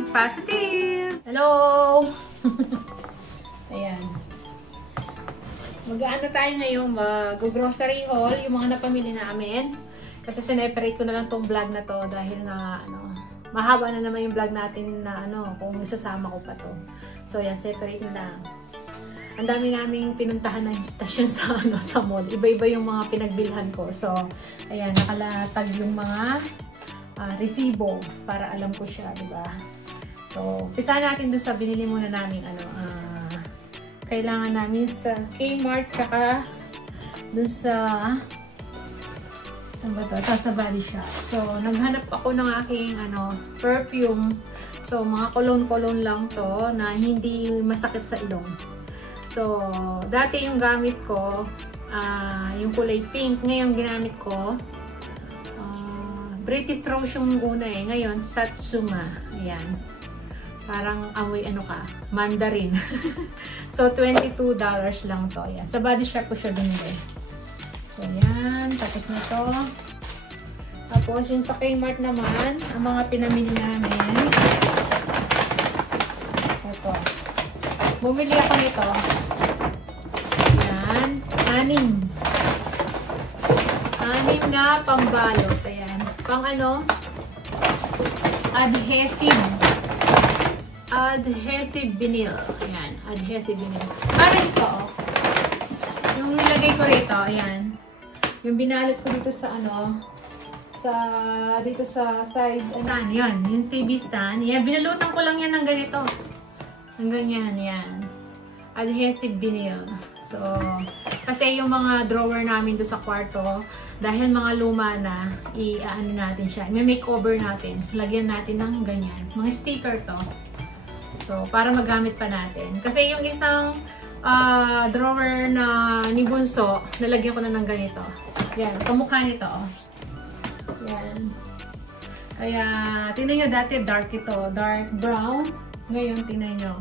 Think Positive! Hello! Ayan. Mag-ano tayo ngayon, mag-grocery haul, yung mga napamili namin. Kasi sineperate ko na lang tong vlog na to dahil nga, mahaba na naman yung vlog natin na, kung isasama ko pa to. So, yan, separate na lang. Ang dami naming pinuntahan ng istasyon sa mall. Iba-iba yung mga pinagbilhan ko. So, ayan, nakalatag yung mga resibo para alam ko siya, diba? So, umpisa natin doon sa binili muna namin, kailangan namin sa Kmart, tsaka doon sa saan ba to? Sa Body Shop. So, naghanap ako ng aking perfume. So, mga cologne-cologne lang to na hindi masakit sa ilong. So, dati yung gamit ko, yung kulay pink. Ngayon, ginamit ko, British Rose yung una eh. Ngayon, Satsuma. Ayan. Parang amoy Mandarin. So, $22 lang to. Ayan. Sa Body Shop ko siya binili. So, ayan. Tapos na to. Tapos, yung sa Kmart naman, ang mga pinamili namin. Ito. Bumili ako nito. Ayan. 6 na pambalot. Ayan. Pang adhesive vinyl. Ayan. Adhesive vinyl. Parang ito, yung nilagay ko rito, ayan. Yung binalot ko dito sa dito sa side, yan. Yung TV stand. Ayan. Binalutan ko lang yan ng ganito. Ng ganyan, yan. Adhesive vinyl. So, kasi yung mga drawer namin doon sa kwarto, dahil mga luma na, i-ano natin siya. May makeover natin. Lagyan natin ng ganyan. Mga sticker to. So, para magamit pa natin. Kasi yung isang drawer na ni Bunso, nalagyan ko na ng ganito. Yan. Kamukha nito, oh. Yan. Kaya, tingnan nyo dati dark ito. Dark brown. Ngayon, tingnan nyo.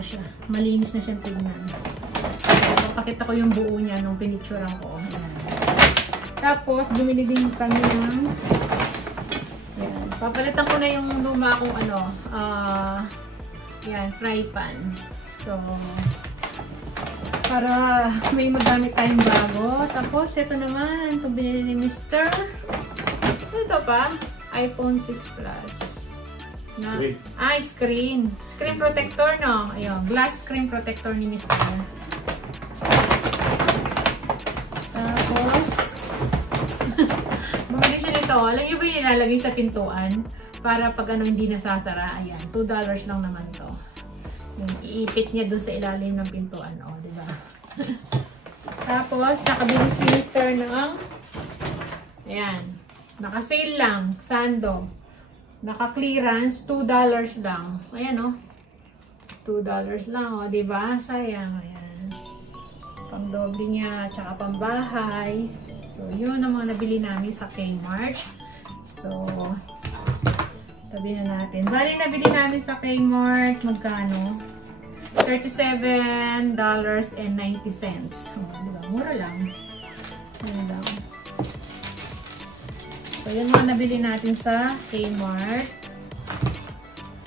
Siya. Malinis na siyang tingnan. Pakita ko yung buo niya nung pinicturean ko. Ayan. Tapos, bumili din kami ng ayan. Papalitan ko na yung luma akong yan, fry pan. So, para may magamit tayong bago. Tapos, ito naman, itong binili ni Mr. Ito pa, iPhone 6 Plus. Screen. Screen protector, no? Ayun, glass screen protector ni Mr. Tapos, bumili siya nito. Alam niyo ba yung nilalagay sa pintuan? Para pag hindi nasasara. Ayan, $2 lang naman to. Yung iipit niya doon sa ilalim ng pintuan. O, diba? Tapos, nakabili si Mr. ng ayan, naka-sale lang. Sando. Naka-clearance, $2 lang. Ayan, o. $2 lang, o. Diba? Sayang. Ayan. Pang-doble niya, tsaka pang-bahay. So, yun ang mga nabili namin sa Kmart. So, tabi na natin. Bali, nabili namin sa Kmart, magkano? $37.90. Diba? Mura lang. Ayan lang. So, yung mga nabili natin sa Kmart.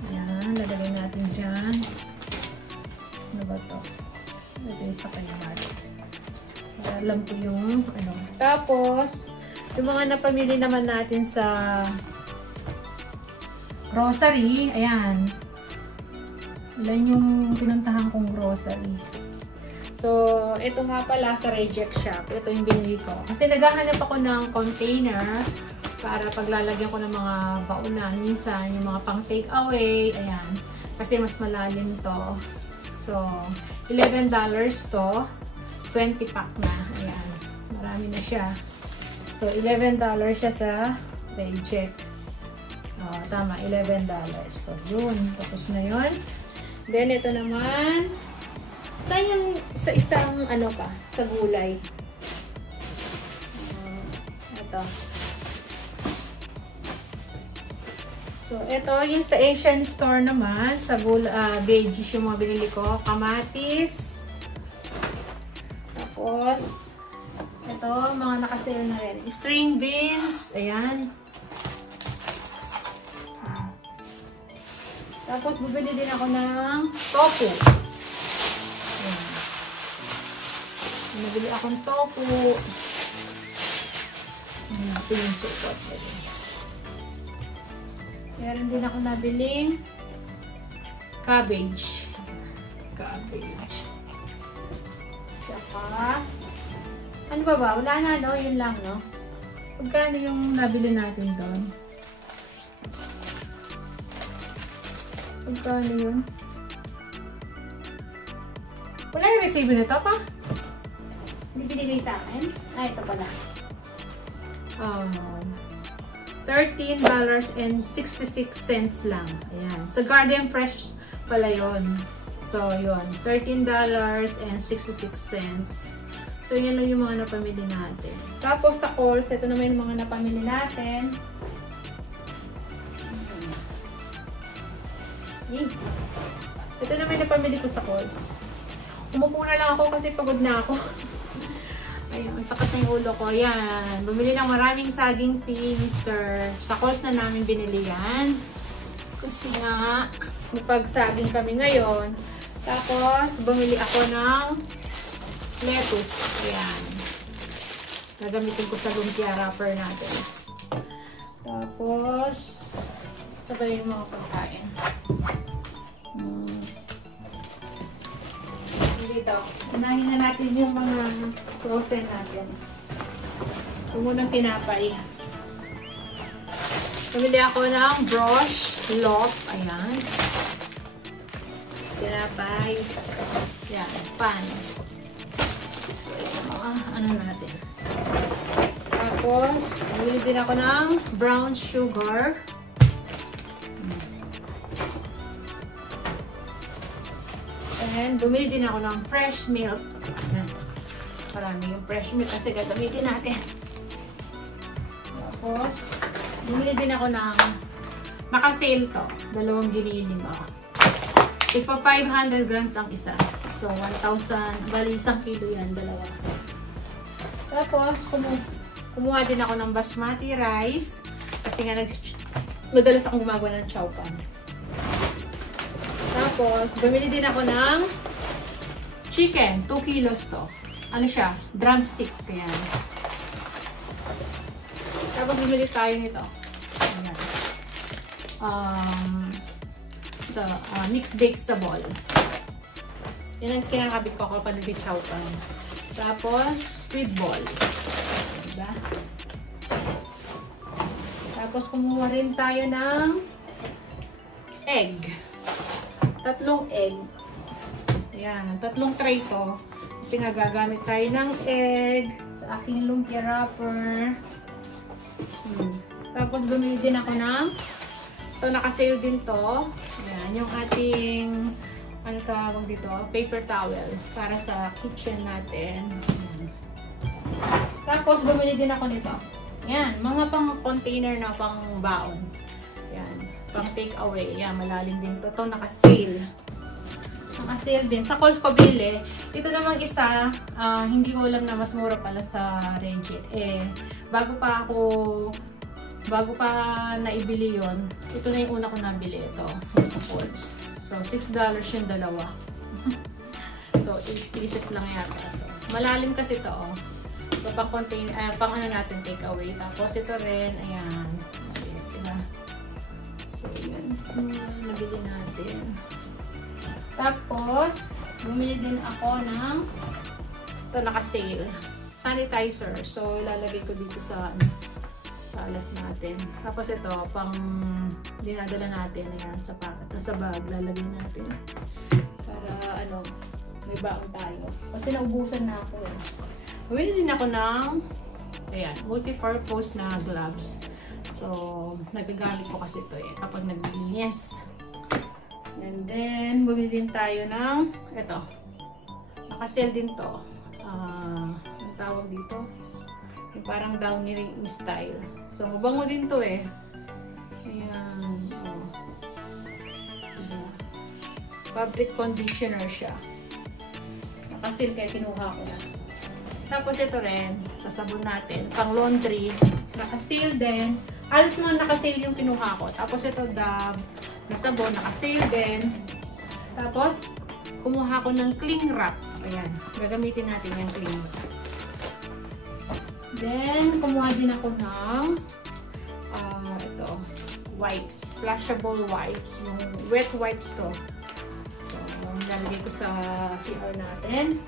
Ayan, lalagay natin dyan. Ano ba ito? Ito sa Kmart. Para alam ko yung Tapos, yung mga napamili naman natin sa grocery. Ayan. Ilan yung pinuntahan kong grocery. So, ito nga pala sa Reject Shop. Ito yung binili ko. Kasi naghahanap ako ng container para paglalagyan ko ng mga baunan. Minsan, yung mga pang take away. Ayan. Kasi mas malalim to. So, $11 to. 20 pack na. Ayan. Marami na siya. So, $11 siya sa Reject. Tama. $11. So, yun. Tapos na yun. Then, ito naman. Sayang sa isang sa gulay. Ito. So, ito yung sa Asian store naman. Sa veggies yung mga binili ko. Kamatis. Tapos, ito, mga nakasale na rin. String beans. Ayan. Tapos, bubili din ako ng tofu. Ayan. Nabili akong tofu. Ito yung support. Meron din ako nabiling cabbage. Cabbage. Tsaka, ano ba? Wala na, no? Yun lang, no? Pagkano yung nabili natin doon? Pagkano yun? Wala yung receive na ito pa? Hindi binigay sa akin? Ito pala. $13.66 lang. Ayan. Sa Guardian Fresh pala yun. So, yun. $13.66. So, yan lang yung mga napamili natin. Tapos, sa Kohl's, ito naman yung mga napamili natin. Ito naman yung napamili ko sa Kohl's. Umupo na lang ako kasi pagod na ako. Ayun, sakit na yung ulo ko. Ayan. Bumili ng maraming saging si Mr. Sa Kohl's na namin binili yan. Kasi nga, napagsaging kami ngayon. Tapos, bumili ako ng lettuce. Ayan. Gagamitin ko sa lumpia wrapper natin. Tapos, sabay yung mga pagkain. Dito, unahin na natin yung mga frozen natin. Ito munang tinapay. Bumili ako ng brush, loaf. Ayan. Tinapay. Ayan, pan. So, ito mga ano natin. Tapos, bumili din ako ng brown sugar. And bumili din ako ng fresh milk. Parami yung fresh milk kasi gagamitin natin. Tapos, bumili din ako ng naka-sale to. 2 giniling. Tigpa 500 grams ang isa. So, 1,000. Bali, 1 kilo yan. 2. Tapos, kumuha din ako ng basmati rice. Kasi nga, madalas akong gumagawa ng chow pan. Tapos, bumili din ako ng chicken. 2 kilos to. Ano siya? Drumstick. Ayan. Tapos, bumili tayo nito. Ayan. Ito, mixed vegetable. Yan ang kinakabit ko kapag nag-chow pan. Tapos, squid ball. Diba? Tapos, kumuha rin tayo ng egg. 3 egg. Ayan, 3 tray to. Kasi nga gagamit tayo ng egg sa aking lumpia wrapper. Tapos bumili din ako ng ito, naka-sale din to. Ayan, yung ating ano tawag dito, paper towel para sa kitchen natin. Tapos bumili din ako nito. Ayan, mga pang container na pang baon. Ayan, pang take away. Ayan, malalim din to. Ito naka-sale. Naka-sale din. Sa Kohl's ko bili. Ito namang isa, hindi ko alam na mas mura pala sa Regit. Bago pa naibili yon, ito na yung una ko nabili. Ito, sa Kohl's. So, $6 yung dalawa. So, 8 pieces lang yata ito. Malalim kasi ito, oh. So, pang ano natin, take away. Tapos, ito rin, ayan. Diba? So, yan. Nabili natin. Tapos, bumili din ako ng ito, naka-sale. Sanitizer. So, ilalagay ko dito sa alas natin. Tapos ito, pang dinadala natin. Ayan, sa packet. Sa bag, lalagay natin. Para, may baon tayo. Kasi naubusan na ako. Bumili din ako ng, ayan, multi-purpose na gloves. So, nagagamit ko kasi ito kapag naglilinis. And then, bumili din tayo ng, ito, naka-sale din to. Ang tawag dito, yung parang downy style. So, mabango din to Ayan. Oh. Diba? Fabric conditioner siya. Naka-sale kaya kinuha ko na. Tapos ito rin, sasabon natin, pang laundry. Naka-sale din. Alos naman naka-sale yung kinuha ko. Tapos ito, Dove na sabon, naka-sale din. Tapos, kumuha ko ng cling wrap. Ayan, gagamitin natin yung cling wrap. Then, kumuha din ako ng ito, wipes. Flushable wipes. Yung wet wipes to. So, nalagay ko sa CR natin.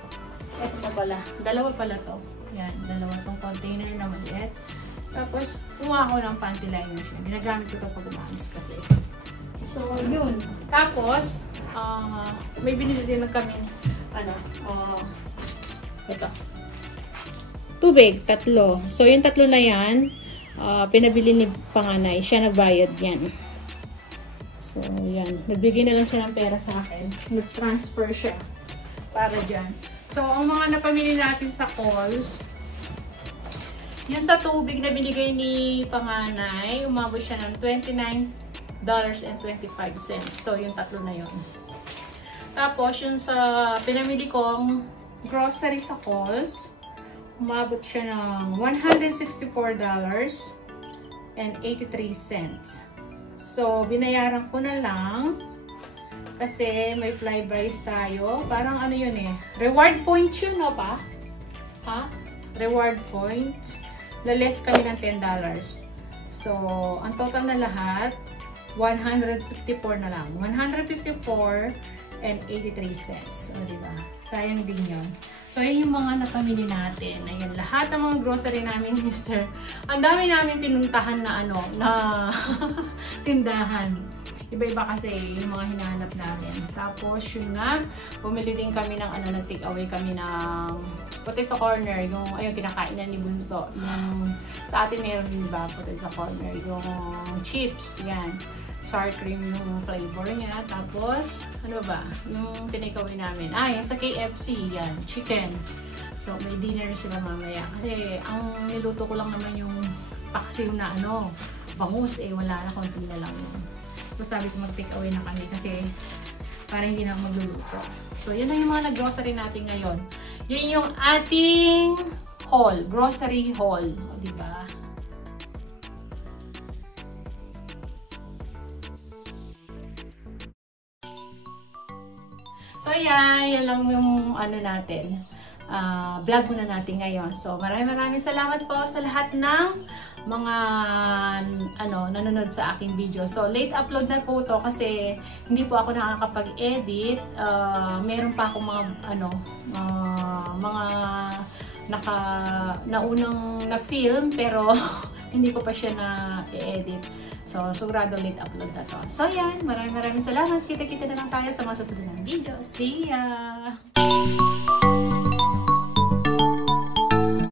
Ito pa pala. Dalawa pala to. Ayan, dalawa tong container na maliit. Tapos, kumuha ko ng panty liner siya. Ginagamit ko ito pag umamis kasi. So, yun. Tapos, may binili din kami, ito. Tubig, 3. So, yung 3 na yan, pinabili ni panganay. Siya nagbayad yan. So, yan. Nagbigay na lang siya ng pera sa akin. Nag-transfer siya para dyan. So, ang mga napamili natin sa Kohl's, yung sa tubig na binigay ni panganay, umabot siya ng $29.25. So, yung 3 na yun. Tapos, yung sa pinamili kong grocery sa Kohl's, umabot siya ng $164.83. So, binayaran ko na lang kasi may flybuys tayo. Parang ano yun eh. Reward points yun, no pa? Ha? Reward points. Lales kami ng $10. So, ang total na lahat, 154 na lang. 154.83. So, diba? Sayang din yun. So, yun yung mga napamili natin. Ayan, lahat ng mga grocery namin ni Mr. Ang dami namin pinuntahan na tindahan. Iba-iba kasi yung mga hinahanap namin. Tapos, yun nga, bumili din kami ng nag-take away kami ng potato corner. Yung, ayun, kinakain na ni Bunso. Yung, sa atin meron din ba, potato corner. Yung chips, yan. Sour cream yung flavor niya. Tapos, ano ba? Yung tinake-away namin. Yung sa KFC, yan. Chicken. So, may dinner sila mamaya. Kasi, ang niluto ko lang naman yung paksiw na bangus. Wala na, konti na lang yun. So, sabi ko mag-take-away na kami kasi para hindi na magluluto. So, yun lang yung mga nag-grocery natin ngayon. Yun yung ating haul. Grocery haul. O, diba? So, yan lang yung natin. Vlog muna natin ngayon. So, maraming salamat po sa lahat ng mga nanonood sa aking video. So, late upload na po to kasi hindi po ako nakakapag-edit. Meron pa akong mga naunang na-film pero hindi ko pa siya na-edit. So, sigurado late upload na to. So, yan. Maraming salamat. Kita-kita na lang tayo sa mga susunod ng video. See ya!